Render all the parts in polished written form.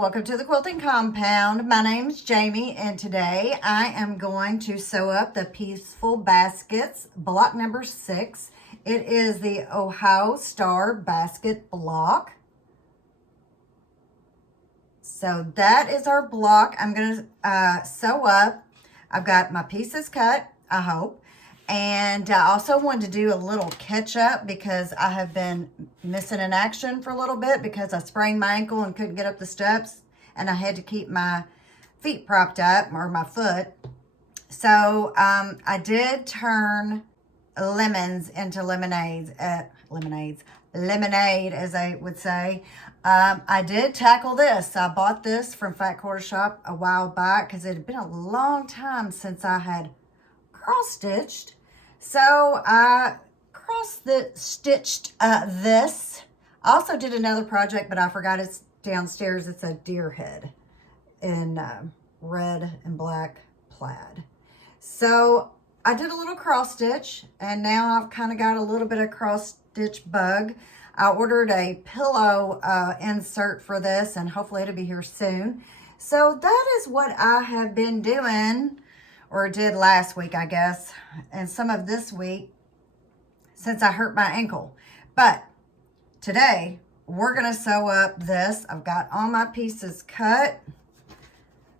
welcome to the quilting compound. My name's Jamie, and today I am going to sew up the Pieceful baskets, block number 6. It is the Ohio Star basket block. So that is our block. I'm going to sew up. I've got my pieces cut, I hope. And I also wanted to do a little catch up because I have been missing in action for a little bit because I sprained my ankle and couldn't get up the steps. And I had to keep my feet propped up, or my foot. So I did turn lemons into lemonade, as I would say. I did tackle this. I bought this from Fat Quarter Shop a while back because it had been a long time since I had cross-stitched. So I cross-stitched this. I also did another project, but I forgot it's downstairs. It's a deer head in red and black plaid. So I did a little cross-stitch, and now I've kind of got a little bit of cross-stitch bug. I ordered a pillow insert for this, and hopefully it'll be here soon. So that is what I have been doing, or did last week, I guess, and some of this week since I hurt my ankle. But today, we're going to sew up this. I've got all my pieces cut,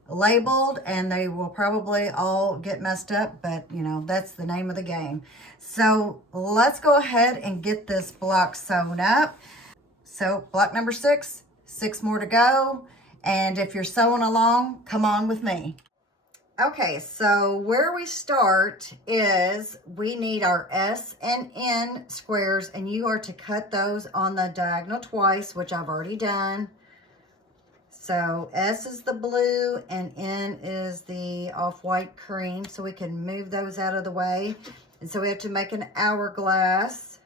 labeled, and they will probably all get messed up, but you know, that's the name of the game. So let's go ahead and get this block sewn up. So block number 6, 6 more to go. And if you're sewing along, come on with me. Okay, so where we start is we need our S and N squares, and you are to cut those on the diagonal twice, which I've already done. So S is the blue and N is the off-white cream, so we can move those out of the way. And so we have to make an hourglass,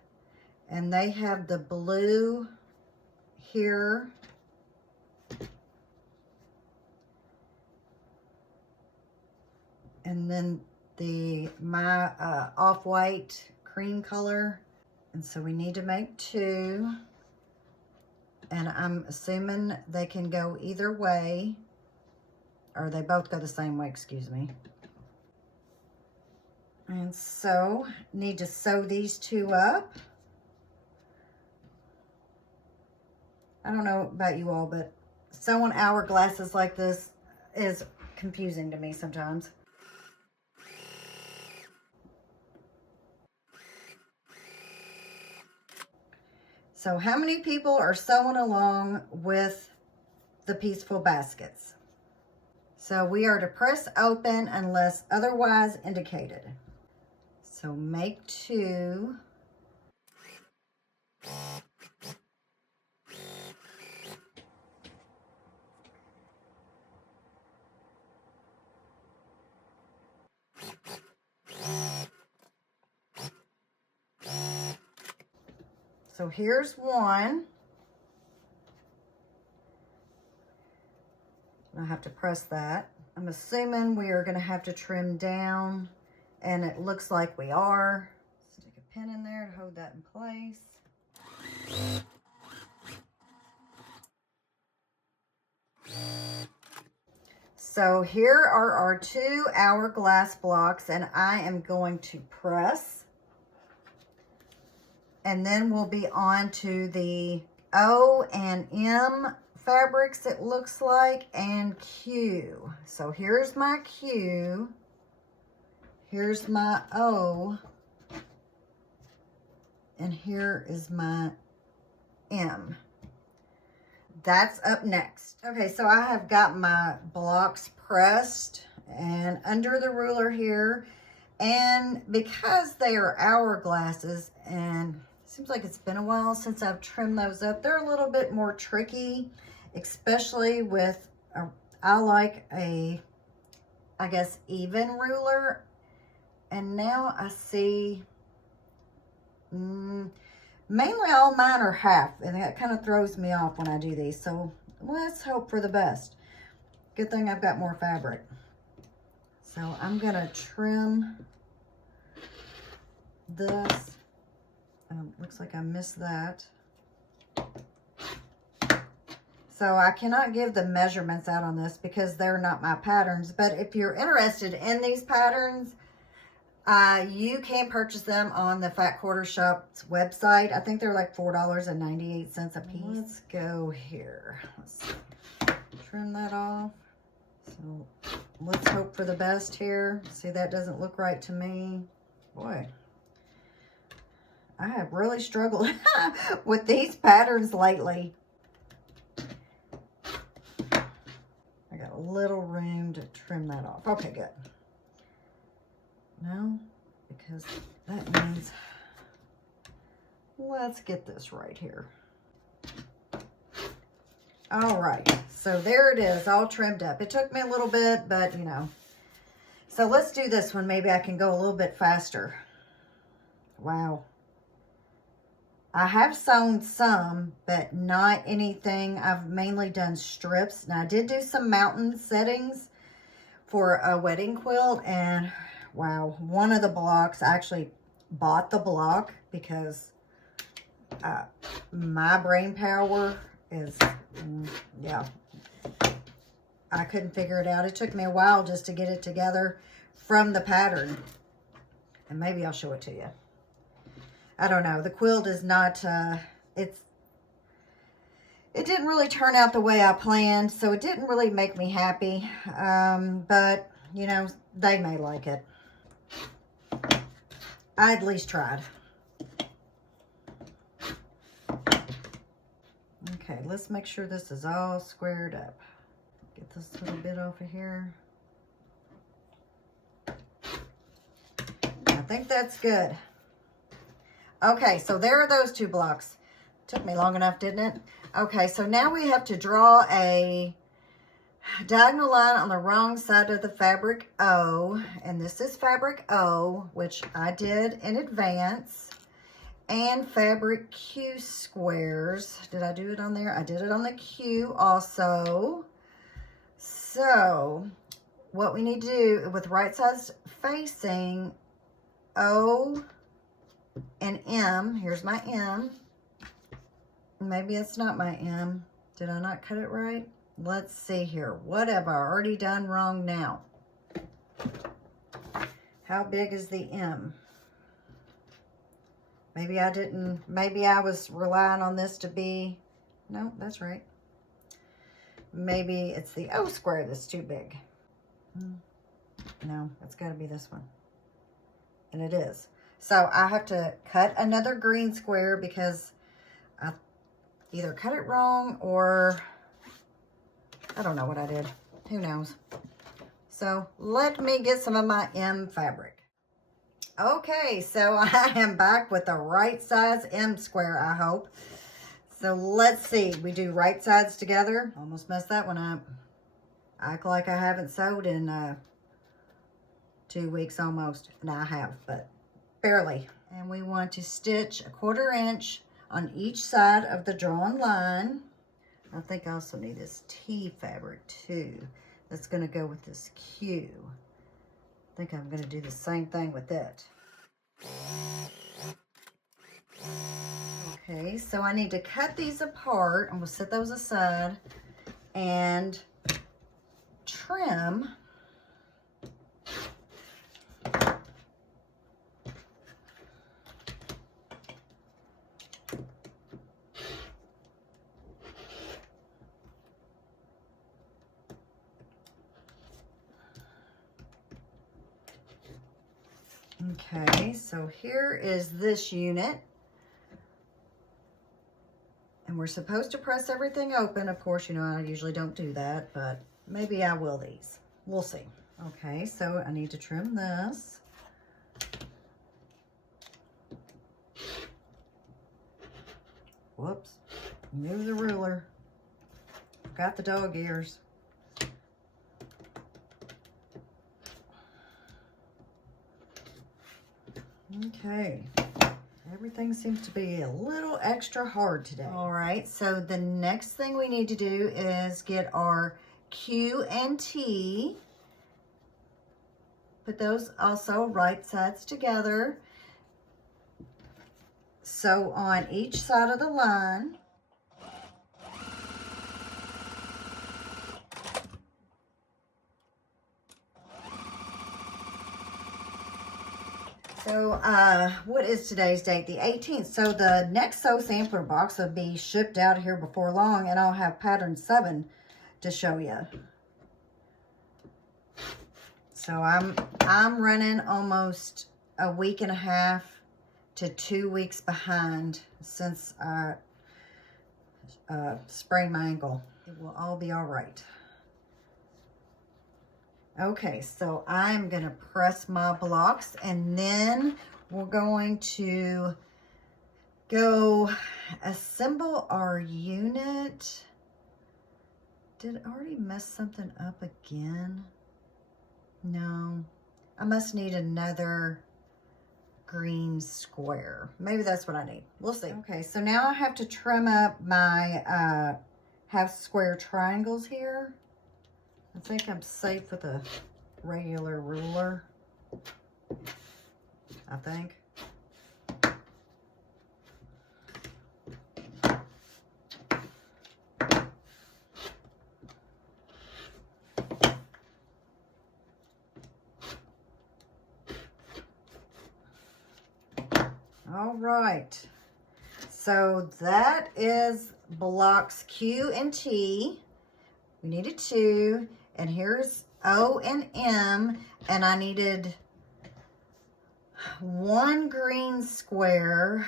and they have the blue here. And then my off-white cream color. And so we need to make 2. And I'm assuming they can go either way, or they both go the same way, excuse me. And so need to sew these 2 up. I don't know about you all, but sewing hourglasses like this is confusing to me sometimes. So how many people are sewing along with the Pieceful baskets? So we are to press open unless otherwise indicated. So make 2. So here's 1. I have to press that. I'm assuming we are going to have to trim down, and it looks like we are. Stick a pin in there to hold that in place. So here are our 2 hourglass blocks, and I am going to press. And then we'll be on to the O and M fabrics, it looks like, and Q. So here's my Q. Here's my O. And here is my M. That's up next. Okay, so I have got my blocks pressed and under the ruler here. And because they are hourglasses, and seems like it's been a while since I've trimmed those up, they're a little bit more tricky, especially with, I like a, I guess, even ruler. And now I see, mainly all mine are half, and that kind of throws me off when I do these. So let's hope for the best. Good thing I've got more fabric. So I'm gonna trim this. Looks like I missed that. So I cannot give the measurements out on this because they're not my patterns. But if you're interested in these patterns, you can purchase them on the Fat Quarter Shop's website. I think they're like $4.98 a piece. Let's go here. Let's trim that off. So let's hope for the best here. See, that doesn't look right to me. Boy, I have really struggled with these patterns lately. I got a little room to trim that off. Okay, good. No, because that means, let's get this right here. All right, so there it is, all trimmed up. It took me a little bit, but you know. So let's do this one. Maybe I can go a little bit faster. Wow. I have sewn some, but not anything. I've mainly done strips. Now, I did do some mountain settings for a wedding quilt, and wow, one of the blocks, I actually bought the block because my brain power is, yeah, I couldn't figure it out. It took me a while just to get it together from the pattern, and maybe I'll show it to you. I don't know. The quilt is not, it didn't really turn out the way I planned, so it didn't really make me happy, but, you know, they may like it. I at least tried. Okay, let's make sure this is all squared up. Get this little bit off of here. I think that's good. Okay, so there are those two blocks. Took me long enough, didn't it? Okay, so now we have to draw a diagonal line on the wrong side of the fabric O, and this is fabric O, which I did in advance, and fabric Q squares. Did I do it on there? I did it on the Q also. So what we need to do with right sides facing O and M, here's my M. Maybe it's not my M. Did I not cut it right? Let's see here. What have I already done wrong now? How big is the M? Maybe I didn't, maybe I was relying on this to be, no, that's right. Maybe it's the O square that's too big. No, it's got to be this one. And it is. So I have to cut another green square because I either cut it wrong or I don't know what I did. Who knows? So let me get some of my M fabric. Okay, so I am back with the right size M square, I hope. So let's see. We do right sides together. Almost messed that one up. I act like I haven't sewed in 2 weeks almost. And I have, but barely. And we want to stitch a 1/4 inch on each side of the drawn line. I think I also need this T fabric too. That's going to go with this Q. I think I'm going to do the same thing with it. Okay, so I need to cut these apart. I'm going to set those aside and trim. Okay, so here is this unit. And we're supposed to press everything open. Of course, you know, I usually don't do that, but maybe I will these. We'll see. Okay, so I need to trim this. Whoops. Move the ruler. Got the dog ears. Okay, everything seems to be a little extra hard today. All right, so the next thing we need to do is get our Q and T. Put those also right sides together. Sew on each side of the line. So, what is today's date? The 18th. So the next sew sampler box will be shipped out here before long, and I'll have pattern 7 to show you. So I'm running almost a week and a half to 2 weeks behind since I sprained my ankle. It will all be all right. Okay, so I'm gonna press my blocks, and then we're going to go assemble our unit. Did I already mess something up again? No, I must need another green square. Maybe that's what I need. We'll see. Okay, so now I have to trim up my half square triangles here. I think I'm safe with a regular ruler, I think. All right, so that is blocks Q and T. We needed 2, and here's O and M, and I needed 1 green square,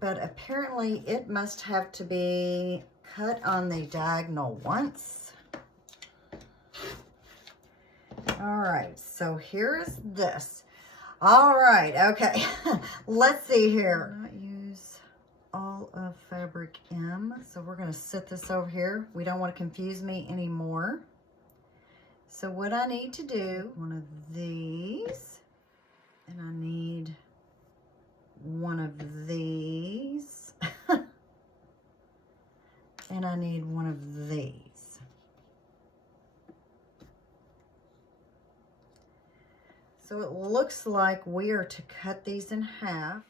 but apparently it must have to be cut on the diagonal once. All right, so here's this. All right, okay, let's see here. Not use all of fabric M, so we're gonna set this over here. We don't want to confuse me anymore. So what I need to do, one of these, and I need one of these, and I need one of these. So it looks like we are to cut these in half.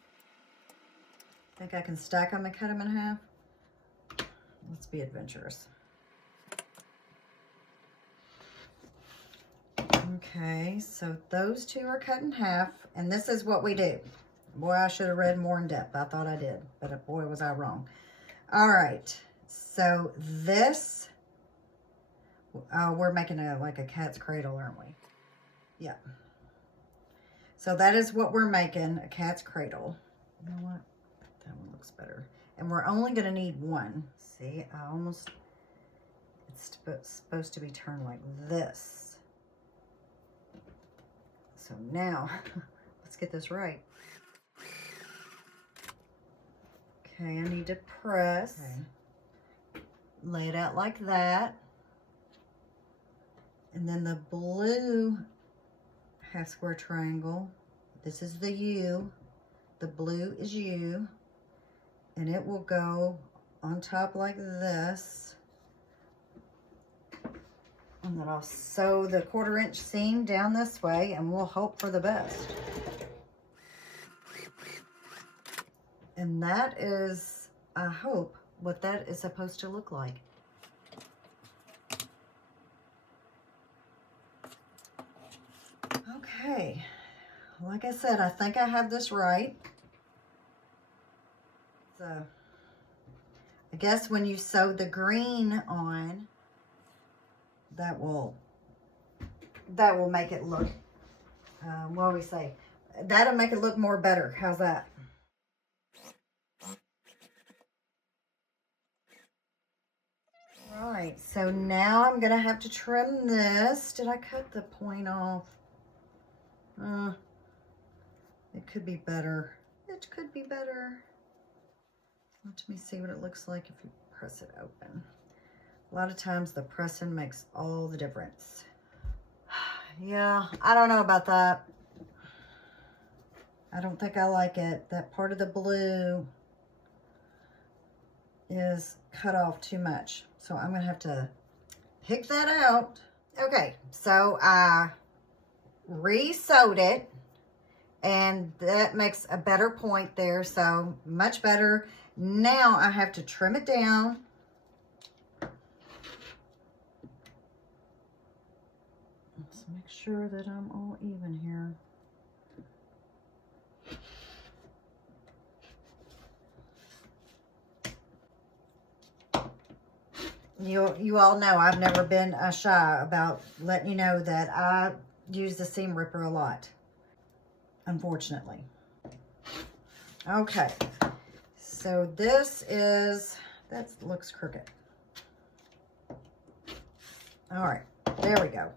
Think I can stack them and cut them in half? Let's be adventurous. Okay, so those 2 are cut in half, and this is what we do. Boy, I should have read more in depth. I thought I did, but boy, was I wrong. All right, so this, we're making like a cat's cradle, aren't we? Yeah. So that is what we're making, a cat's cradle. You know what? That one looks better. And we're only going to need 1. See, it's supposed to be turned like this. So now, let's get this right. Okay, I need to press. Okay. Lay it out like that. And then the blue half square triangle, this is the U, the blue is U, and it will go on top like this. And then I'll sew the 1/4 inch seam down this way, and we'll hope for the best. And that is, I hope, what that is supposed to look like. Okay, like I said, I think I have this right. So, I guess when you sew the green on, that will make it look, what do we say? That'll make it look more better. How's that? All right, so now I'm gonna have to trim this. Did I cut the point off? It could be better. It could be better. Let me see what it looks like if you press it open. A lot of times the pressing makes all the difference. Yeah, I don't know about that. I don't think I like it. That part of the blue is cut off too much. So I'm gonna have to pick that out. Okay, so I re-sewed it, and that makes a better point there, so much better. Now I have to trim it down. Let's make sure that I'm all even here. You all know I've never been shy about letting you know that I use the seam ripper a lot, unfortunately. Okay, so this is, that looks crooked. All right, there we go.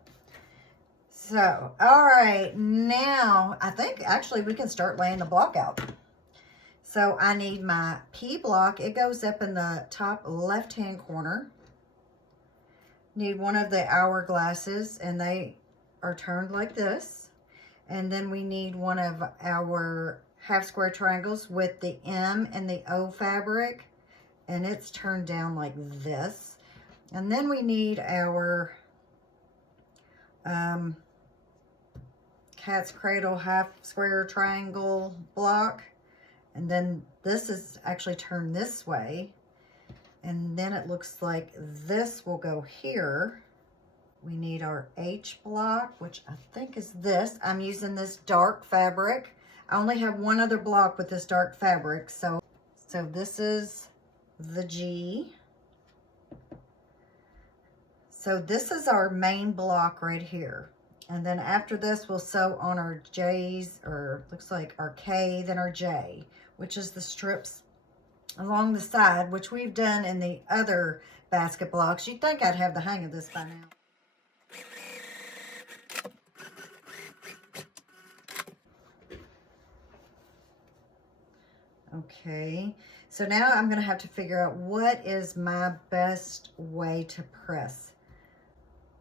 So, all right, now I think actually we can start laying the block out. So I need my P block. It goes up in the top left-hand corner. Need one of the hourglasses, and they are turned like this. And then we need one of our half square triangles with the M and the O fabric, and it's turned down like this. And then we need our cat's cradle half square triangle block. And then this is actually turned this way. And then it looks like this will go here. We need our H block, which I think is this. I'm using this dark fabric. I only have one other block with this dark fabric. So this is the G. So this is our main block right here. And then after this, we'll sew on our J's, or looks like our K, then our J, which is the strips along the side, which we've done in the other basket blocks. You'd think I'd have the hang of this by now. Okay, so now I'm going to have to figure out what is my best way to press.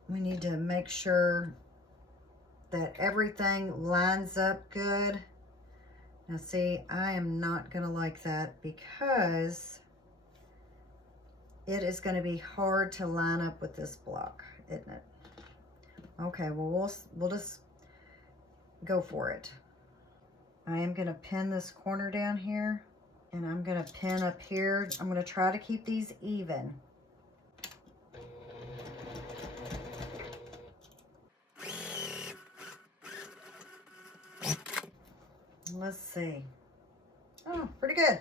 We need to make sure that everything lines up good. Now see, I am not going to like that because it is going to be hard to line up with this block, isn't it? Okay, well, we'll just go for it. I am going to pin this corner down here, and I'm going to pin up here. I'm going to try to keep these even. Let's see. Oh, pretty good.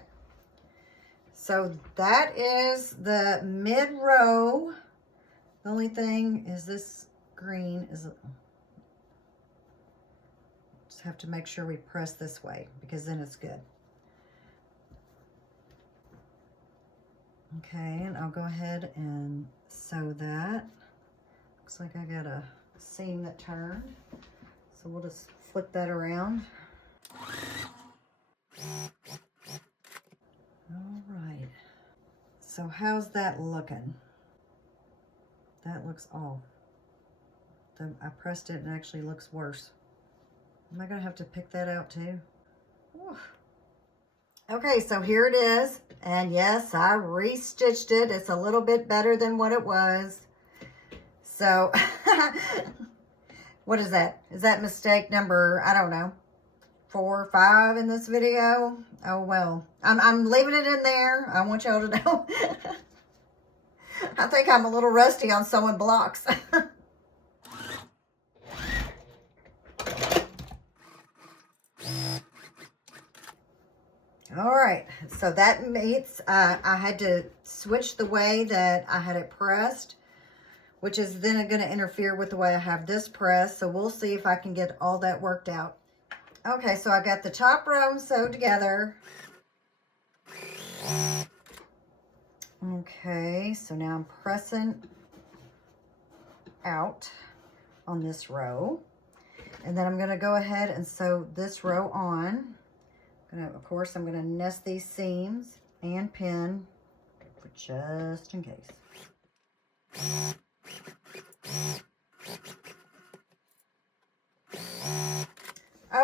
So that is the mid row. The only thing is this green is, just have to make sure we press this way because then it's good. Okay, and I'll go ahead and sew that. Looks like I got a seam that turned. So we'll just flip that around. All right. So how's that looking? That looks off. I pressed it and it actually looks worse. Am I gonna have to pick that out too? Whew. Okay, so here it is. And yes, I restitched it. It's a little bit better than what it was. So, what is that? Is that mistake number, I don't know, 4 or 5 in this video? Oh, well, I'm leaving it in there. I want y'all to know. I think I'm a little rusty on sewing blocks. All right, so that means I had to switch the way that I had it pressed, which is then going to interfere with the way I have this pressed. So we'll see if I can get all that worked out. Okay, so I got the top row sewed together. Okay, so now I'm pressing out on this row. And then I'm going to go ahead and sew this row on. Of course, I'm going to nest these seams and pin for just in case.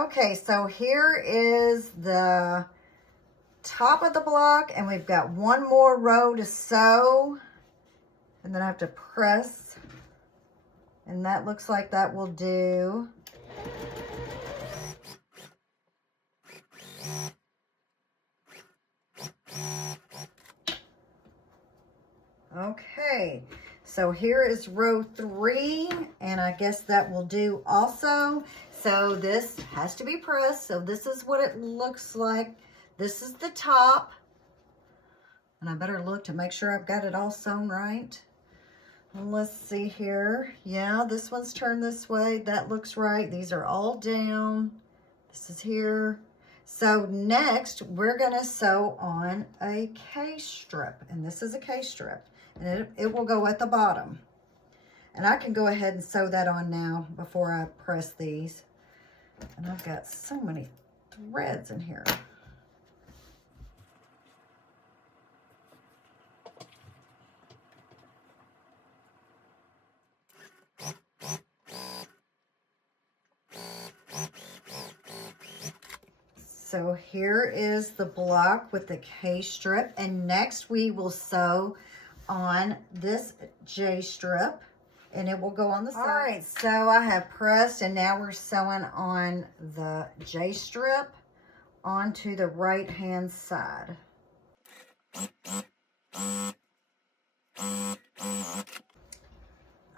Okay, so here is the top of the block, and we've got one more row to sew, and then I have to press, and that looks like that will do. Okay, So here is row 3, and I guess that will do also. So this has to be pressed. So this is what it looks like. This is the top. And I better look to make sure I've got it all sewn right. Let's see here. Yeah, this one's turned this way. That looks right. These are all down. This is here. So next, we're going to sew on a K-strip. And this is a K-strip. And it will go at the bottom. And I can go ahead and sew that on now before I press these. And I've got so many threads in here. So here is the block with the K-strip, and next we will sew on this J-strip, and it will go on the side. All right, so I have pressed, and now we're sewing on the J-strip onto the right-hand side.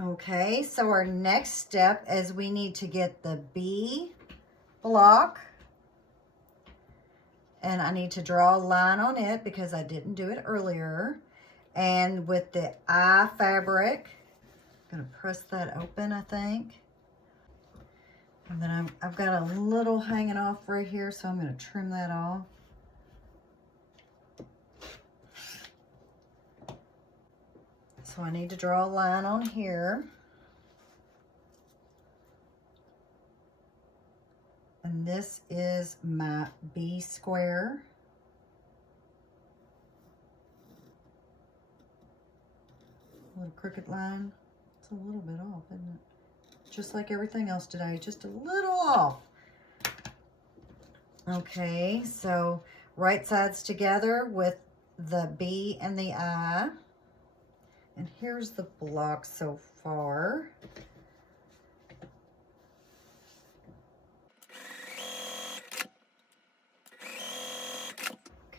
Okay, so our next step is we need to get the B block. And I need to draw a line on it because I didn't do it earlier. And with the I fabric, I'm gonna press that open, I think. And then I've got a little hanging off right here, so I'm gonna trim that off. So I need to draw a line on here. And this is my B square. A little crooked line. It's a little bit off, isn't it? Just like everything else today, just a little off. Okay, so right sides together with the B and the I. And here's the block so far.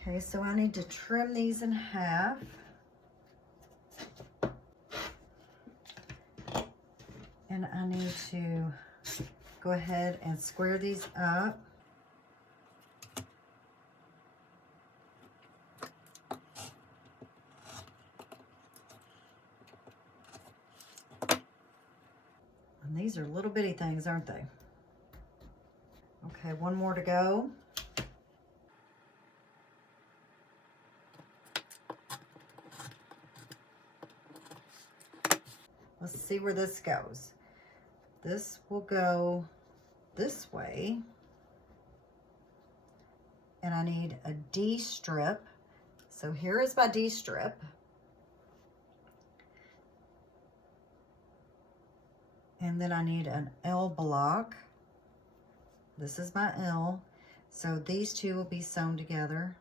Okay, so I need to trim these in half. And I need to go ahead and square these up. And these are little bitty things, aren't they? Okay, one more to go. Let's see where this goes. This will go this way. And I need a D strip. So here is my D strip. And then I need an L block. This is my L. So these two will be sewn together.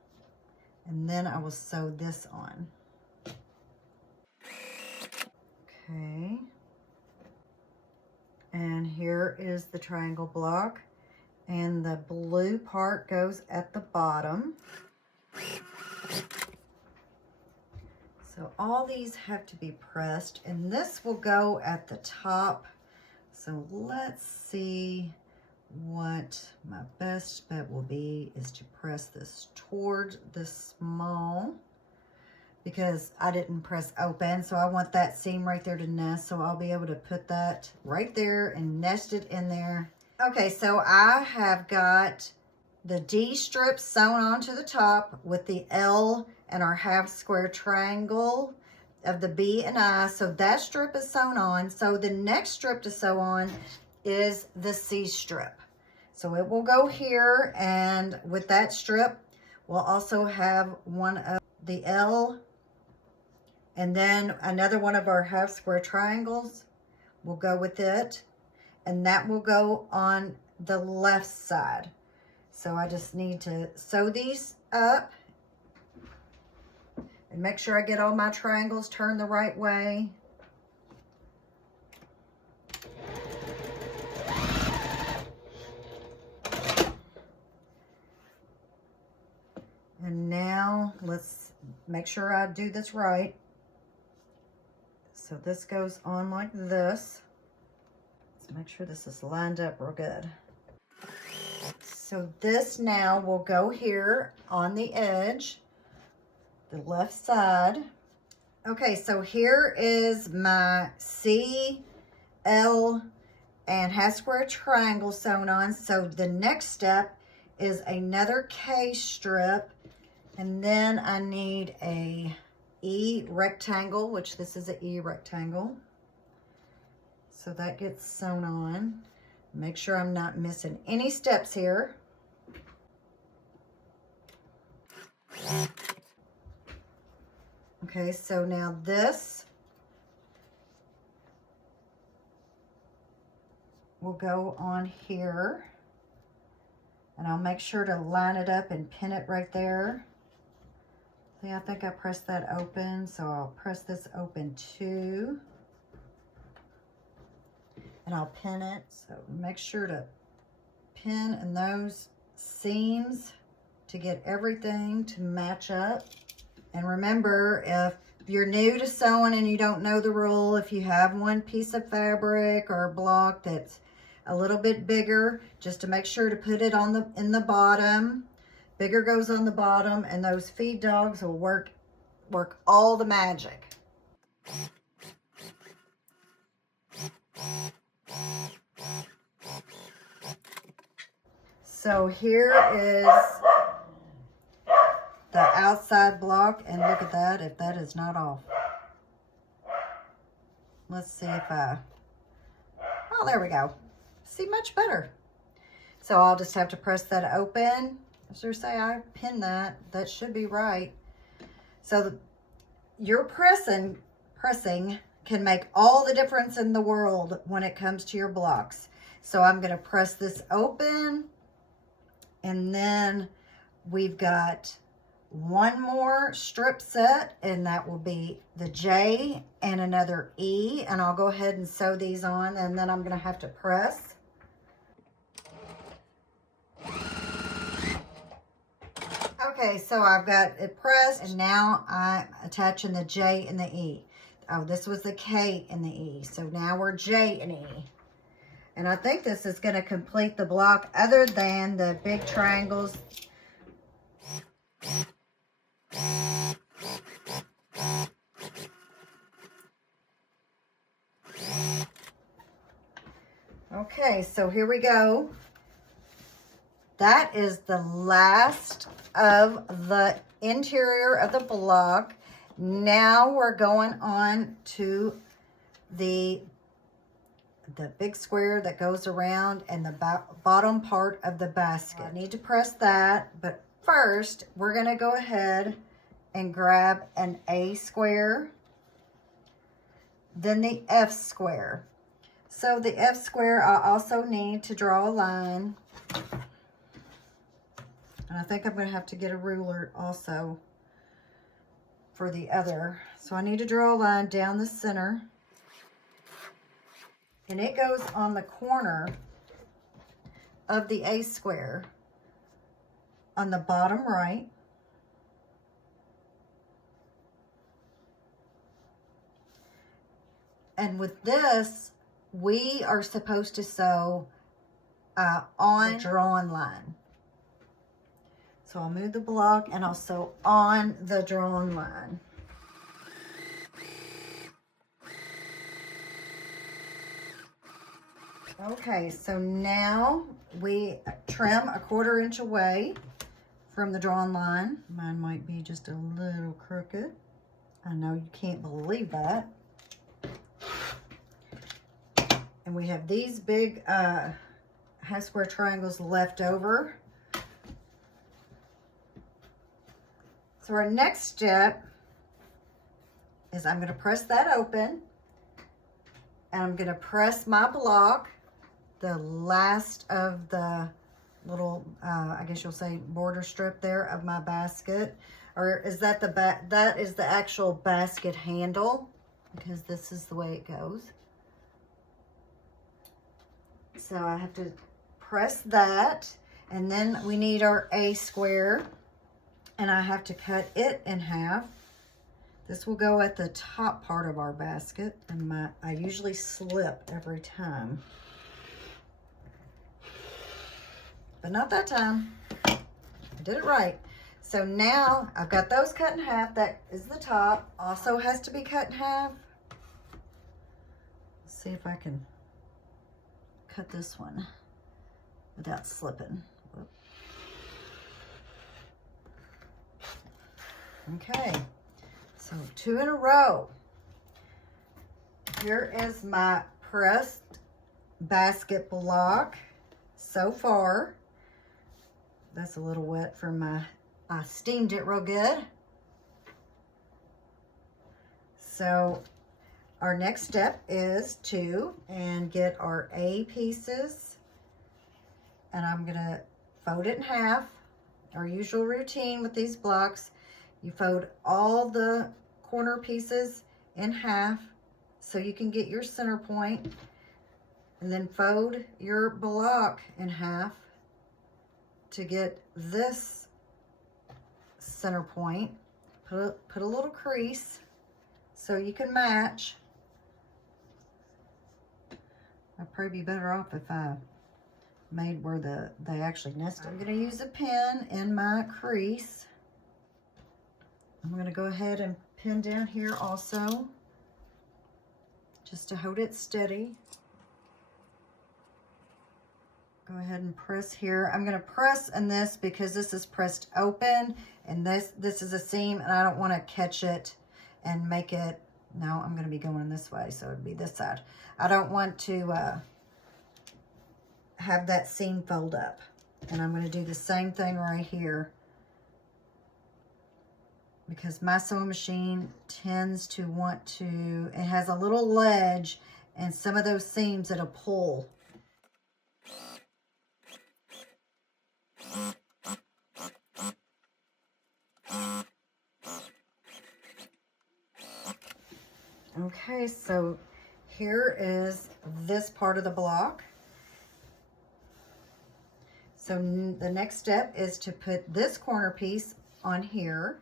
And then I will sew this on. Okay. And here is the triangle block. And the blue part goes at the bottom. So all these have to be pressed. And this will go at the top. So let's see what my best bet will be is to press this toward the small, because I didn't press open, so I want that seam right there to nest, so I'll be able to put that right there and nest it in there. Okay, so I have got the D strip sewn onto the top with the L and our half square triangle of the B and I, so that strip is sewn on. So the next strip to sew on is the C strip. So it will go here, and with that strip, we'll also have one of the L, and then another one of our half square triangles will go with it, and that will go on the left side. So I just need to sew these up and make sure I get all my triangles turned the right way. And now let's make sure I do this right. So So this goes on like this. Let's make sure this is lined up real good. So this now will go here on the edge, the left side. Okay, so here is my C, L, and half square triangle sewn on. So the next step is another K strip, and then I need a E rectangle, which this is an E rectangle. So that gets sewn on. Make sure I'm not missing any steps here. Okay, so now this will go on here, and I'll make sure to line it up and pin it right there. See, I think I pressed that open, so I'll press this open too. And I'll pin it, so make sure to pin in those seams to get everything to match up. And remember, if you're new to sewing and you don't know the rule, if you have one piece of fabric or a block that's a little bit bigger, just to make sure to put it on in the bottom. Bigger goes on the bottom, and those feed dogs will work all the magic. So here is the outside block, and look at that, if that is not off. Let's see if oh, there we go. See, much better. So I'll just have to press that open. As I say, I pinned that. That should be right. So your pressing can make all the difference in the world when it comes to your blocks. So I'm going to press this open, and then we've got one more strip set, and that will be the J and another E, and I'll go ahead and sew these on, and then I'm going to have to press. Okay, so I've got it pressed, and now I'm attaching the J and the E. Oh, this was the K and the E, so now we're J and E. And I think this is going to complete the block, other than the big triangles. Okay, so here we go. That is the last of the interior of the block. Now we're going on to the big square that goes around and the bottom part of the basket. I need to press that, but first we're going to go ahead and grab an A square, then the F square. So the F square, I also need to draw a line. And I think I'm going to have to get a ruler also for the other. So I need to draw a line down the center. And it goes on the corner of the A square on the bottom right. And with this, we are supposed to sew on the drawn line. So I'll move the block and I'll sew on the drawn line. Okay, so now we trim a 1/4 inch away from the drawn line. Mine might be just a little crooked. I know you can't believe that. And we have these big half square triangles left over. So our next step is I'm going to press that open, and I'm going to press my block, the last of the little, I guess you'll say border strip there of my basket. Or is that that is the actual basket handle, because this is the way it goes. So I have to press that, and then we need our A square, and I have to cut it in half. This will go at the top part of our basket, and I usually slip every time. But not that time. I did it right. So now I've got those cut in half. That is the top. Also has to be cut in half. Let's see if I can cut this one without slipping. Okay, so 2 in a row. Here is my pressed basket block so far. That's a little wet from I steamed it real good. So our next step is to get our A pieces, and I'm gonna fold it in half. Our usual routine with these blocks, you fold all the corner pieces in half so you can get your center point, and then fold your block in half to get this center point. Put a little crease so you can match. I'd probably be better off if I made where they actually nested. I'm going to use a pin in my crease. I'm going to go ahead and pin down here also, just to hold it steady. Go ahead and press here. I'm going to press in this because this is pressed open, and this is a seam, and I don't want to catch it and make it. No, I'm going to be going this way, so it'd be this side. I don't want to have that seam fold up, and I'm going to do the same thing right here, because my sewing machine tends to want to, it has a little ledge, and some of those seams it'll pull. Okay, so here is this part of the block. So the next step is to put this corner piece on here.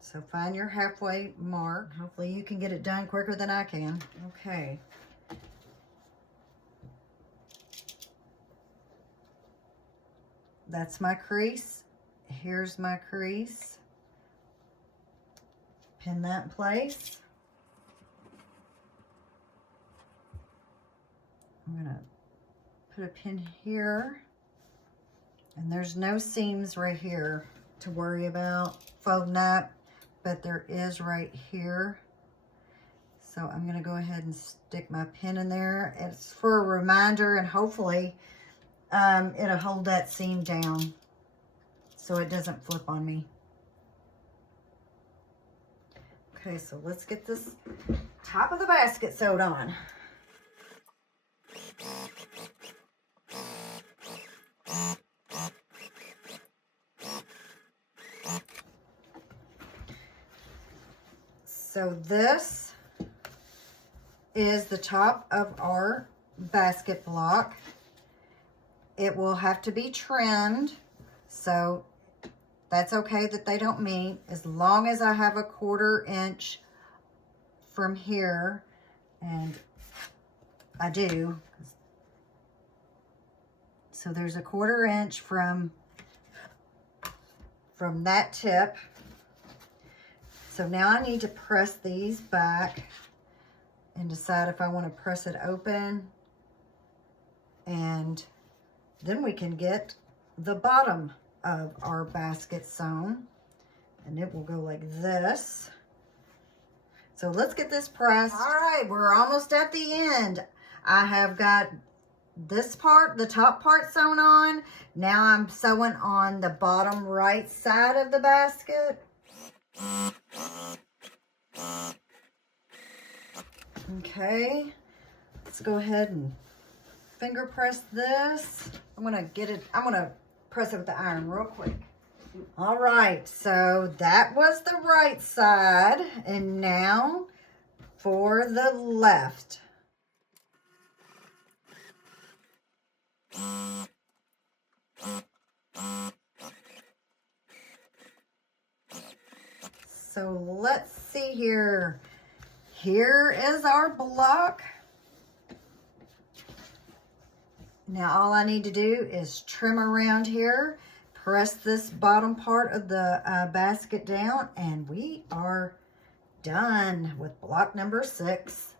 So find your halfway mark. Hopefully you can get it done quicker than I can. Okay. That's my crease. Here's my crease. Pin that in place. I'm gonna put a pin here, and there's no seams right here to worry about folding up, but there is right here. So I'm gonna go ahead and stick my pin in there. It's for a reminder, and hopefully it'll hold that seam down so it doesn't flip on me. Okay, so let's get this top of the basket sewed on. So this is the top of our basket block. It will have to be trimmed, so that's okay that they don't meet, as long as I have a 1/4 inch from here, and I do. So there's a 1/4 inch from that tip. So now I need to press these back and decide if I want to press it open, and then we can get the bottom of our basket sewn, and it will go like this. So let's get this pressed. All right, we're almost at the end. I have got this part, the top part, sewn on. Now I'm sewing on the bottom right side of the basket. Okay, let's go ahead and finger press this. I'm gonna press it with the iron real quick. All right, so that was the right side, and now for the left. So let's see here. Here is our block. Now all I need to do is trim around here, press this bottom part of the basket down, and we are done with block number 6.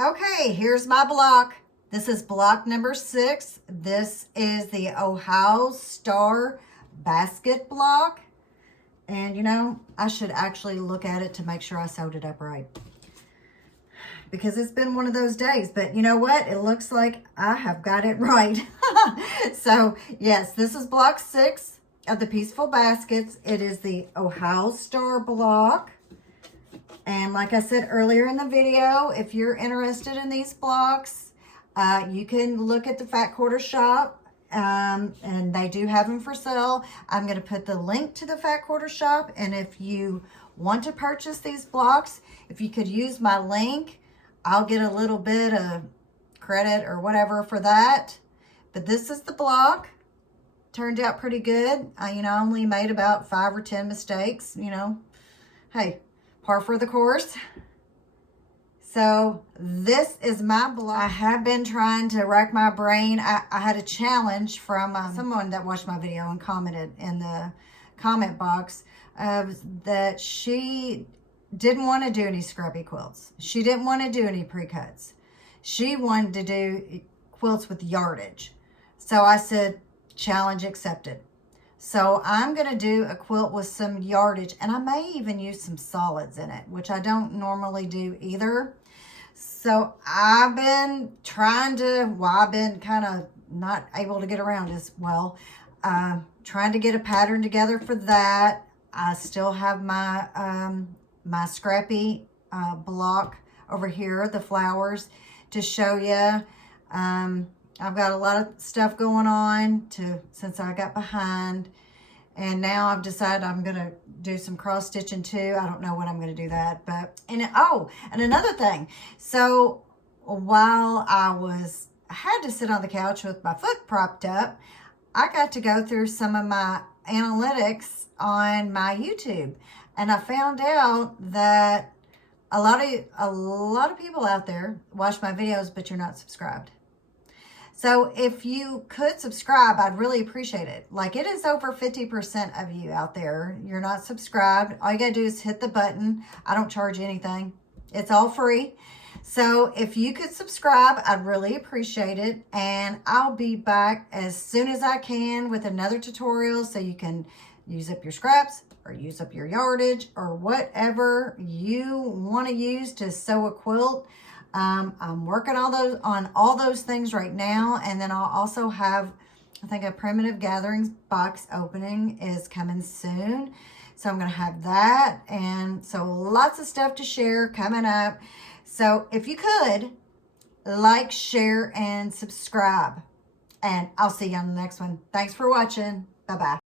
Okay, here's my block. This is block number 6. This is the Ohio Star basket block. And you know, I should actually look at it to make sure I sewed it up right, because it's been one of those days. But you know what? It looks like I have got it right. So yes, this is block 6 of the Pieceful baskets. It is the Ohio Star block. And like I said earlier in the video, if you're interested in these blocks, you can look at the Fat Quarter Shop. And they do have them for sale. I'm going to put the link to the Fat Quarter Shop. And if you want to purchase these blocks, if you could use my link, I'll get a little bit of credit or whatever for that. But this is the block. Turned out pretty good. I only made about 5 or 10 mistakes. Hey, par for the course. So this is my block. I have been trying to rack my brain. I had a challenge from someone that watched my video and commented in the comment box that she didn't want to do any scrubby quilts. She didn't want to do any pre-cuts. She wanted to do quilts with yardage. So I said, challenge accepted. So I'm going to do a quilt with some yardage, and I may even use some solids in it, which I don't normally do either. So I've been trying to, I've been kind of not able to get around as well. Trying to get a pattern together for that. I still have my my scrappy block over here, the flowers, to show you. I've got a lot of stuff going on since I got behind. And now I've decided I'm going to do some cross stitching too. I don't know when I'm going to do that. And another thing. So while I had to sit on the couch with my foot propped up, I got to go through some of my analytics on my YouTube. And I found out that a lot of people out there watch my videos, but you're not subscribed. So if you could subscribe, I'd really appreciate it. Like, it is over 50% of you out there. You're not subscribed. All you got to do is hit the button. I don't charge anything. It's all free. So if you could subscribe, I'd really appreciate it. And I'll be back as soon as I can with another tutorial so you can use up your scraps or use up your yardage or whatever you want to use to sew a quilt. I'm working on all those things right now. And then I'll also have, I think, a primitive gatherings box opening is coming soon. So I'm going to have that. And so lots of stuff to share coming up. So if you could, like, share, and subscribe. And I'll see you on the next one. Thanks for watching. Bye-bye.